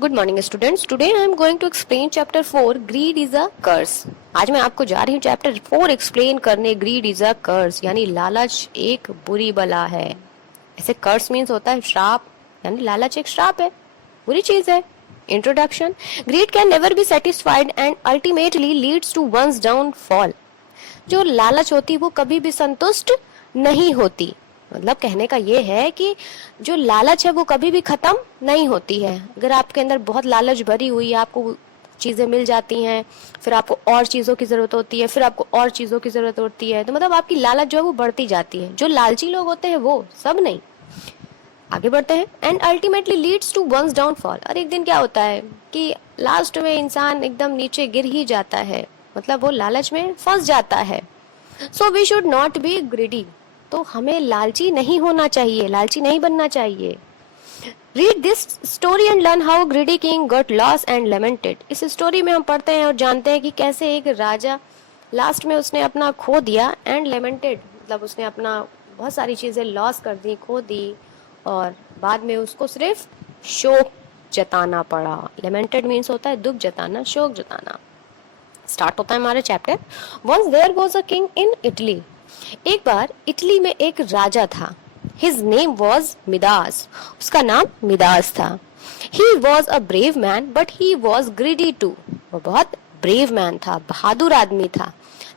Good morning students, today I am going to explain chapter 4 greed is a curse. आज मैं आपको जा रही हूँ चैप्टर 4 एक्सप्लेन करने। ग्रीड इज अ कर्स यानी लालच एक बुरी बला है। ऐसे कर्स मीन्स होता है श्राप, यानी लालच एक श्राप है, बुरी चीज है। Introduction. Greed can never be satisfied and ultimately leads to one's downfall. जो लालच होती है वो कभी भी संतुष्ट नहीं होती। मतलब कहने का ये है कि जो लालच है वो कभी भी खत्म नहीं होती है। अगर आपके अंदर बहुत लालच भरी हुई है, आपको चीजें मिल जाती हैं, फिर आपको और चीजों की जरूरत होती है, फिर आपको और चीजों की जरूरत होती है, तो मतलब आपकी लालच जो है वो बढ़ती जाती है। जो लालची लोग होते हैं वो सब नहीं। आगे बढ़ते हैं। And ultimately leads to one's downfall. और एक दिन क्या होता है कि लास्ट में इंसान एकदम नीचे गिर ही जाता है, मतलब वो लालच में फंस जाता है। So we should not be greedy. तो हमें लालची नहीं होना चाहिए, लालची नहीं बनना चाहिए। Read this story and learn how greedy king got loss and lamented. इस स्टोरी में हम पढ़ते हैं और जानते हैं कि कैसे एक राजा लास्ट में उसने अपना खो दिया एंड लेमेंटेड, मतलब उसने अपना बहुत सारी चीजें लॉस कर दी, खो दी, और बाद में उसको सिर्फ शोक जताना पड़ा। लेमेंटेड मीन्स होता है दुख जताना, शोक जताना। स्टार्ट होता है हमारा chapter. Once there was a king in Italy. एक बार इटली में एक राजा था। His name was Midas. उसका नाम मिदास था। He was a brave man but he was greedy too. वो बहुत ब्रेव मैन था, बहादुर आदमी था,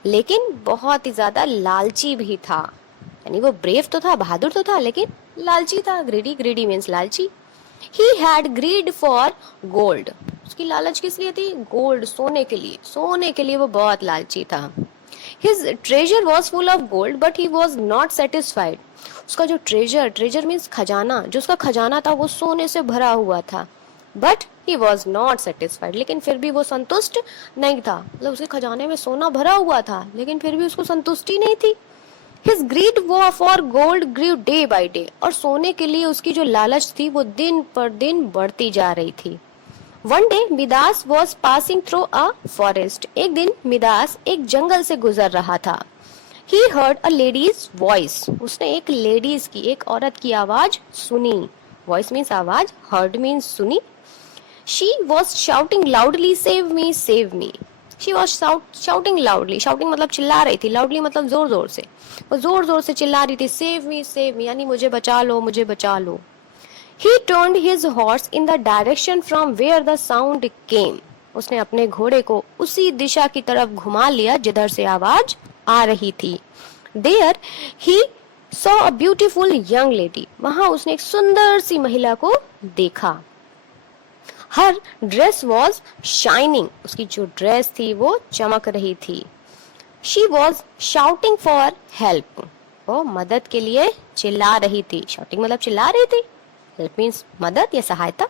लेकिन बहुत ही ज्यादा लालची भी था। यानी वो ब्रेव तो था, बहादुर तो था, लेकिन लालची था। ग्रीडी, ग्रीडी मीन्स लालची। He had greed for gold. उसकी लालच किस लिए थी? गोल्ड, सोने के लिए। सोने के लिए वो बहुत लालची था। His treasure was full of gold but he was not satisfied. उसका जो ट्रेजर, ट्रेजर मीन्स खजाना, जो उसका खजाना था वो सोने से भरा हुआ था। But he was not satisfied, लेकिन फिर भी वो संतुष्ट नहीं था। मतलब उसके खजाने में सोना भरा हुआ था, लेकिन फिर भी उसको संतुष्टि नहीं थी। His greed for gold grew day by day। और सोने के लिए उसकी जो लालच थी वो दिन पर दिन बढ़ती जा रही थी। One day Midas was passing through a forest। एक दिन मिदास एक जंगल से गुजर रहा था। He heard a lady's voice। उसने एक लेडीज की, एक औरत की आवाज सुनी। Voice means आवाज, heard means सुनी। She was shouting loudly, save me, save me। She was shouting loudly। shouting मतलब चिल्ला रही थी, loudly मतलब जोर जोर से। वो जोर जोर से चिल्ला रही थी, save me, save me, यानी मुझे बचा लो, मुझे बचा लो। He turned his horse in the direction from where the sound came। उसने अपने घोड़े को उसी दिशा की तरफ घुमा लिया जिधर से आवाज आ रही थी। There he saw a beautiful young lady। वहां उसने एक सुंदर सी महिला को देखा। हर ड्रेस वॉज शाइनिंग। उसकी जो ड्रेस थी वो चमक रही थी। She was shouting for help. वो मदद के लिए चिल्ला रही थी। शाउटिंग मतलब चिल्ला रही थी, हेल्प मीन्स मदद या सहायता।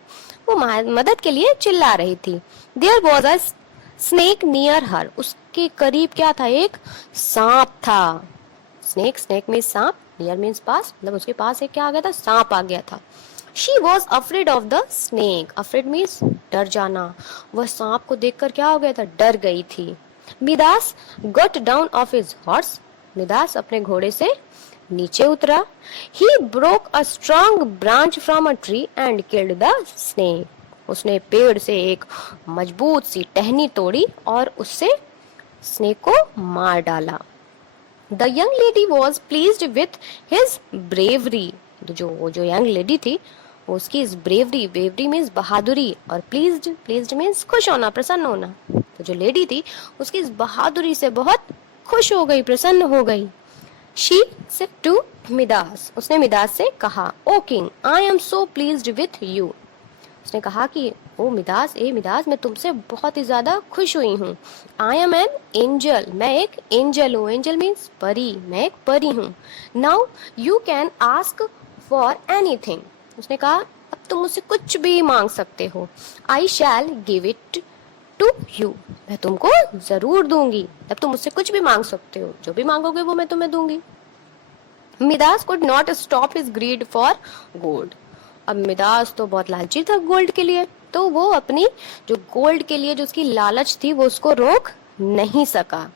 वो मदद के लिए चिल्ला रही थी। There was a snake near her. उसके करीब क्या था? एक सांप था। स्नेक, स्नेक मीन्स सांप, नियर मीन्स पास, मतलब उसके पास एक क्या आ गया था? सांप आ गया था। She was afraid of the snake। Afraid means डर जाना। वह सांप को देखकर क्या हो गया था? डर गई थी। Midas got down off his horse। Midas अपने घोड़े से नीचे उतरा। He broke a strong branch from a tree and killed the snake। उसने पेड़ से एक मजबूत सी टहनी तोड़ी और उससे स्नेक को मार डाला। The young lady was pleased with his bravery। जो यंग लेडी थी उसकी इस ब्रेवरी, ब्रेवरी मीन्स बहादुरी, और प्लीज्ड, प्लीज्ड मीन्स खुश होना, प्रसन्न होना। तो जो लेडी थी उसकी इस बहादुरी से बहुत खुश हो गई, प्रसन्न हो गई। She said to Midas. उसने मिदास से कहा, O king, I am so pleased with you. उसने कहा कि ओ मिदास, ए मिदास, मैं तुमसे बहुत ही ज्यादा खुश हुई हूँ। I am an angel. मैं एक एंजल हूँ। एंजल मीन्स परी, मैं एक परी हूँ। Now you can ask for anything. उसने कहा अब तुम मुझसे कुछ भी मांग सकते हो। I shall give it to you. मैं तुमको जरूर दूंगी। अब तुम मुझसे कुछ भी मांग सकते हो, जो भी मांगोगे वो मैं तुम्हें दूंगी। Midas could not stop his greed for gold. अब मिदास तो बहुत लालची था गोल्ड के लिए, तो वो अपनी जो गोल्ड के लिए जो उसकी लालच थी वो उसको रोक नहीं सका।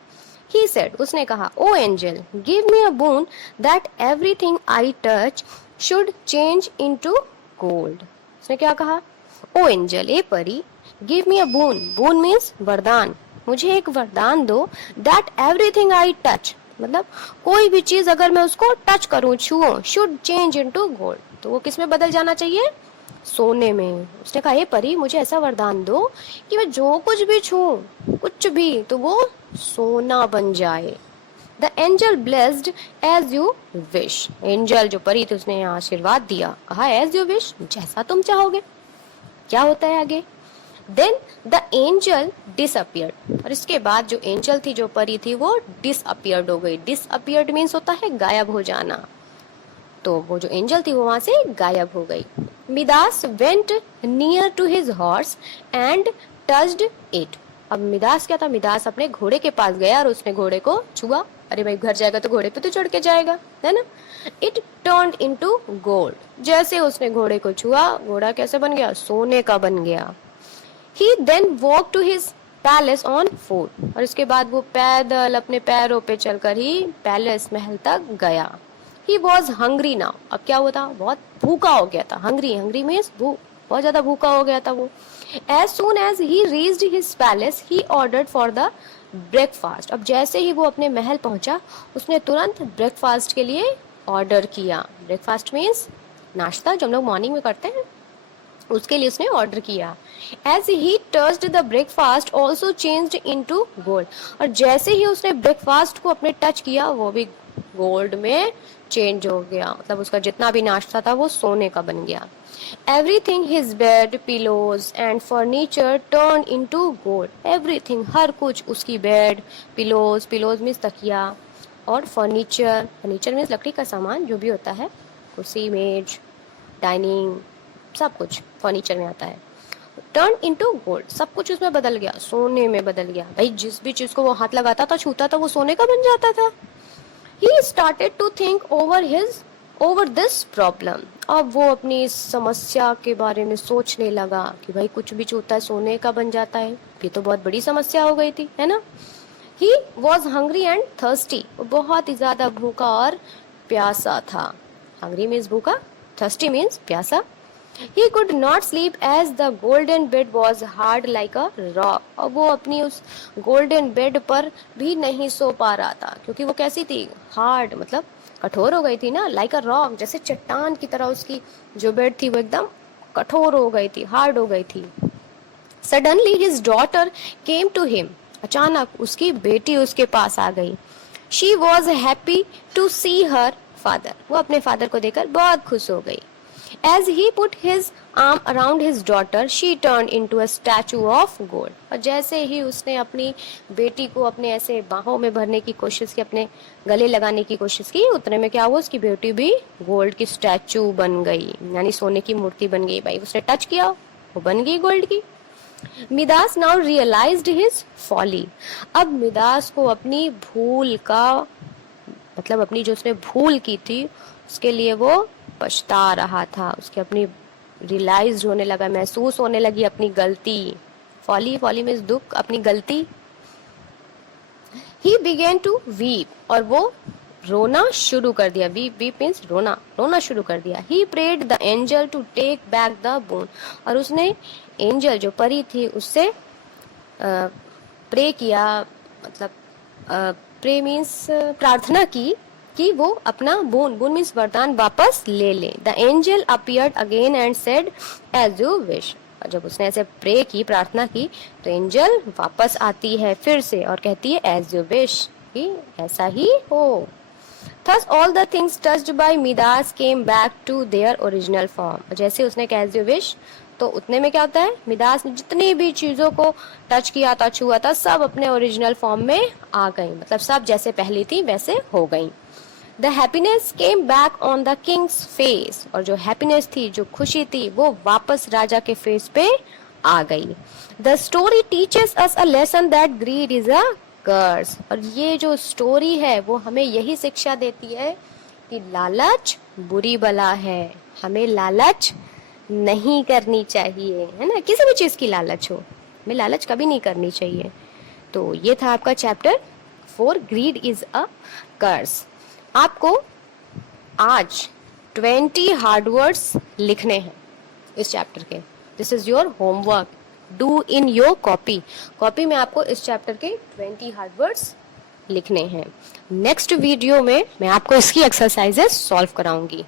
He said, उसने कहा, oh angel, give me a boon that everything I touch should change into gold। उसने क्या कहा? ओ एंजल, ए परी, give me a boon. boon means वरदान. मुझे एक वरदान दो. दैट एवरीथिंग आई टच, मतलब कोई भी चीज अगर मैं उसको टच करूं, छुओ, शुड चेंज इनटू गोल्ड, तो वो किस में बदल जाना चाहिए? सोने में. उसने कहा, हे परी, मुझे ऐसा वरदान दो कि मैं जो कुछ भी छूऊं, कुछ भी, तो वो सोना बन जाए. The angel blessed as you wish. Angel जो परी थी उसने आशीर्वाद दिया, कहा एज यू विश, जैसा तुम चाहोगे. क्या होता है आगे? Then the angel disappeared. और इसके बाद जो एंजल थी, जो परी थी, वो डिसअपियर्ड हो गई. डिसअपियर्ड मीन्स होता है गायब हो जाना. तो वो जो एंजल थी वो वहां से गायब हो गई. Midas went near to his horse and touched it. अब मिदास क्या था? मिदास अपने घोड़े के पास गया और उसने घोड़े को छुआ. अरे भाई, घर जाएगा तो घोड़े पे तो चढ़ के जाएगा, है ना. It turned into gold. जैसे उसने घोड़े को छुआ, घोड़ा कैसे बन गया? सोने का बन गया. He then walk to his palace on foot. और इसके बाद वो पैदल अपने पैरों पे चलकर ही पैलेस, महल तक गया. He was hungry now. अब क्या हुआ था? बहुत भूखा हो गया था. हंग्री, हंग्री मीन्स भूख, बहुत ज्यादा भूखा हो गया था वो. As soon as he reached his palace he ordered for the breakfast. अब जैसे ही वो अपने महल पहुंचा, उसने तुरंत ब्रेकफास्ट के लिए ऑर्डर किया. ब्रेकफास्ट मीन्स नाश्ता, जो हम लोग मॉर्निंग में करते हैं, उसके लिए उसने ऑर्डर किया. As he touched the breakfast also changed into gold. और जैसे ही उसने ब्रेकफास्ट को अपने टच किया, वो भी गोल्ड में चेंज हो गया. मतलब उसका जितना भी नाश्ता था वो सोने का बन गया. Everything, his bed, pillows and furniture turn into gold. Everything, हर कुछ, उसकी बेड, पिलोज, पिलोज मीन्स तकिया, और फर्नीचर, फर्नीचर मीन्स लकड़ी का सामान जो भी होता है, कुर्सी, मेज, डाइनिंग, सब कुछ फर्नीचर में आता है. टर्न इनटू गोल्ड, सब कुछ उसमें बदल गया, सोने में बदल गया. भाई, जिस भी चीज को वो हाथ लगाता था, छूता था, वो सोने का बन जाता था. He started to think over this problem. अब वो अपनी इस समस्या के बारे में सोचने लगा कि भाई कुछ भी छूता है सोने का बन जाता है. ये तो बहुत बड़ी समस्या हो गई थी, है ना. He was hungry and thirsty. वो बहुत ही ज्यादा भूखा और प्यासा था. Hungry means भूखा, thirsty means प्यासा. He could not sleep as the golden bed was hard like a rock. और वो अपनी उस गोल्डन बेड पर भी नहीं सो पा रहा था, क्योंकि वो कैसी थी? हार्ड, मतलब कठोर हो गई थी ना. लाइक अ रॉक, जैसे चट्टान की तरह उसकी जो बेड थी वो एकदम कठोर हो गई थी, हार्ड हो गई थी. Suddenly his daughter came to him. अचानक उसकी बेटी उसके पास आ गई. She was happy to see her father. वो अपने फादर को देखकर बहुत खुश हो गई. As he put his arm around his daughter, she turned into a statue of gold. और जैसे ही उसने अपनी बेटी को अपने ऐसे बाहों में भरने की कोशिश की, अपने गले लगाने की कोशिश की, उतने में क्या हुआ? उसकी बेटी भी गोल्ड की स्टैचू बन गई, यानी सोने की मूर्ति बन गई. भाई, उसने टच किया, वो बन गई गोल्ड की. Midas now realised his folly. अब मिदास को अपनी भूल का, मतलब अपनी जो उसने भूल की थी, उसके लिए वो पछता रहा था. उसके अपनी रियलाइज होने लगा, महसूस होने लगी अपनी गलती. फॉली, फॉली मीन्स दुख, अपनी गलती. He began to weep. और वो रोना शुरू कर दिया. वीप, वीप मीन्स रोना, रोना शुरू कर दिया. He prayed the angel to take back the boon. और उसने एंजल जो परी थी उससे प्रे किया, मतलब प्रे मीन्स प्रार्थना की कि वो अपना बोन, बोन मीन्स वरदान, वापस ले ले. The angel appeared again and said as you wish. और जब उसने ऐसे प्रे की, प्रार्थना की, तो एंजल वापस आती है फिर से और कहती है एज यू विश, कि ऐसा ही हो. Thus all the things touched by Midas came back to their original form. जैसे उसने कहा एज यू विश, तो उतने में क्या होता है? मिदास ने जितनी भी चीजों को टच किया था, छुआ था, सब अपने ओरिजिनल फॉर्म में आ गई. मतलब सब जैसे पहली थी वैसे हो गई. The happiness came back on the king's face. और जो हैप्पीनेस थी, जो खुशी थी, वो वापस राजा के फेस पे आ गई. The story teaches us a lesson that greed is a curse. और ये जो स्टोरी है वो हमें यही शिक्षा देती है कि लालच बुरी बला है. हमें लालच नहीं करनी चाहिए, है ना. किसी भी चीज की लालच हो, हमें लालच कभी नहीं करनी चाहिए. तो ये था आपका चैप्टर 4, ग्रीड इज अ कर्स. आपको आज 20 हार्ड वर्ड्स लिखने हैं इस चैप्टर के. This is your homework, do in your copy. Copy में आपको इस चैप्टर के 20 हार्ड वर्ड्स लिखने हैं। नेक्स्ट वीडियो में मैं आपको इसकी एक्सरसाइजेस सॉल्व कराऊंगी।